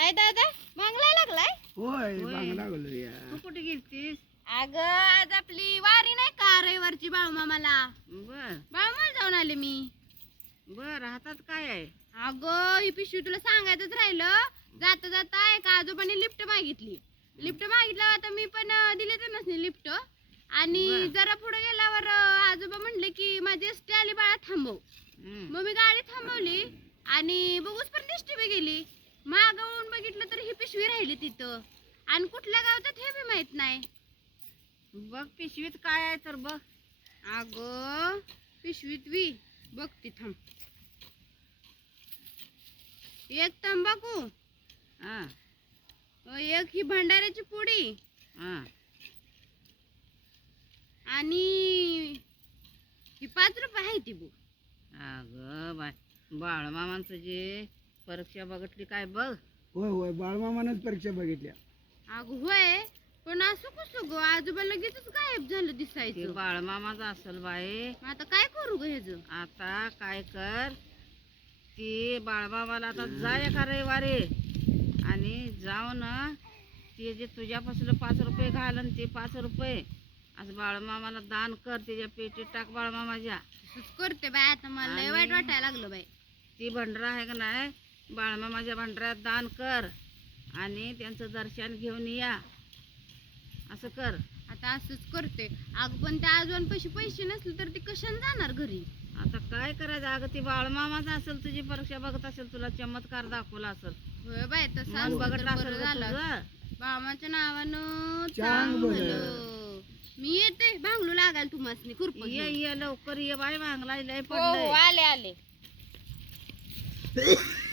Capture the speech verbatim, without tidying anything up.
काय दादा बांगला लागलाय? होय होय. बांगला लागलो या तू कुठे गेलतीस? अगं आज आपली वारी नाही का रविवारची बाळूमामाला बर बाळूमाला जाऊन आले मी. बर हातात काय आहे? अगं ही पिशवी तुला सांगायचंच राहिलं. जाता जाता एका आजोबाने लिफ्ट मागितली. लिफ्ट मागितल्यावर आता मी पण अं, दिले तर नसली लिफ्ट. आणि बर. जरा पुढे गेल्यावर अं, आजोबा म्हणले की माझी एसटी आली बाळा थांबव. हम्म. मग मी गाडी थांबवली आणि बघूच पण एसटी बी गेली. मागवून बघितलं तर ही पिशवी राहिली तिथं. आणि कुठल्या गावात हे बी माहित नाही. बघ पिशवीत काय आहे तर बघ. अगं पिशवीत वी बघते थांब. एक तंबाखू, हा एक ही भंडाऱ्याची पुडी हा आणि ही पाच रुपये आहे ती बघ. अगं बाय बाळमामांचं जे परीक्षा बघितली काय बघ. होय होय बाळमामानच परीक्षा बघितल्या. अगं होय पण असं कसं ग आजोबा लगेचच गायब झालं ते दिसायचं. बाळमामाचं असल बाई. मग आता काय करू ग ह्याच? आता काय कर ती बाळमामाला आता जा एका रविवारी आणि जाऊन ते जे तुझ्यापासून पाच रुपये घाल आणि ते पाच रुपये असं बाळमामाला दान कर. त्याच्या पेटीत टाक बाळमामाच्या. तसंच करते बाय आता मला लय आणि- वाईट वाटायला लागलं बाई. ती भंडारा आहे का नाही बाळमामाच्या भंडाऱ्यात दान कर आणि त्यांचं दर्शन घेऊन या. असं कर. आता असंच करते. अगं पण त्या आजोबांपाशी पैसे नसले तर ते कशाने जाणार घरी? आता काय करायचं अगं ती बाळमामाचं असेल तुझी परीक्षा बघत असेल तुला चमत्कार दाखवला असेल होय बाय तसं मन असतं बघत तर असेल बरं गं झालं. तुझं. बामाच्या नावानं चांगलं. चांगलं. मी येते भांगलू लागायला तुम्हाला खुरप. ये ये लवकर ये बाय भांगला लय हो हो पडलंय. आले आले.